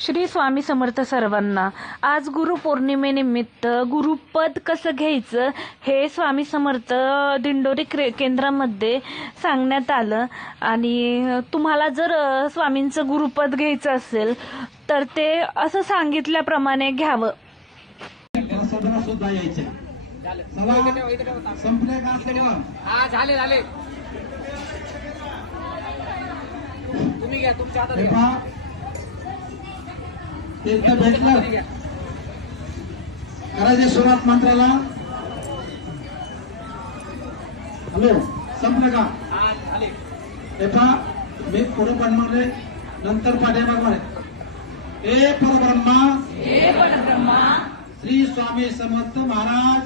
श्री स्वामी समर्थ सर्वांना। आज गुरुपौर्णिमेनिमित्त गुरुपद कसं घ्यायचं हे स्वामी समर्थ दिंडोरी केंद्रामध्ये सांगण्यात आलं आणि तुम्हाला जर स्वामींचं गुरुपद घ्यायचं असेल तर ते असं सांगितल्याप्रमाणे घ्यावं। सुद्धा यायचे संपले का सर्व? हा झाले झाले तुम्ही घ्या तुमच्या हातात घ्या। तीर्थ भेटलं करायचे सुरुवात मंत्राला। हॅलो संपलं का? हा झाले। हे पहा मी पुढे बनवले नंतर पाठीमागे हे परब्रह्मा श्री स्वामी समर्थ महाराज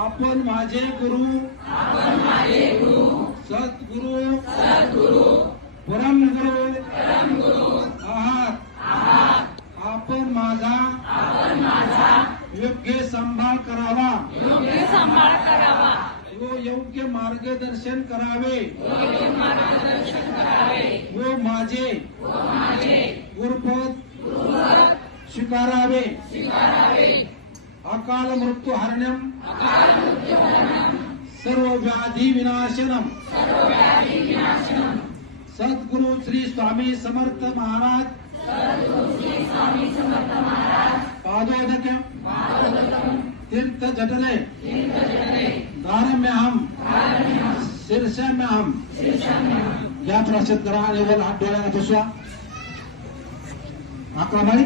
आपण माझे गुरु सद्गुरु परमगुरु आहात। आपण माझा योग्य सांभाळ करावा व योग्य मार्गदर्शन करावे व माझे गुरुपद स्वीकारावे। अकाल मृत्यू हरणम सर्व व्याधी विनाशनम सद्गुरु श्री स्वामी समर्थ महाराज पादोदकम तीर्थ जटले दारम्यहम शीर्षम्यहम। या प्राशत करा आणि वर हात डोळ्याला बसवा। अकरा बाई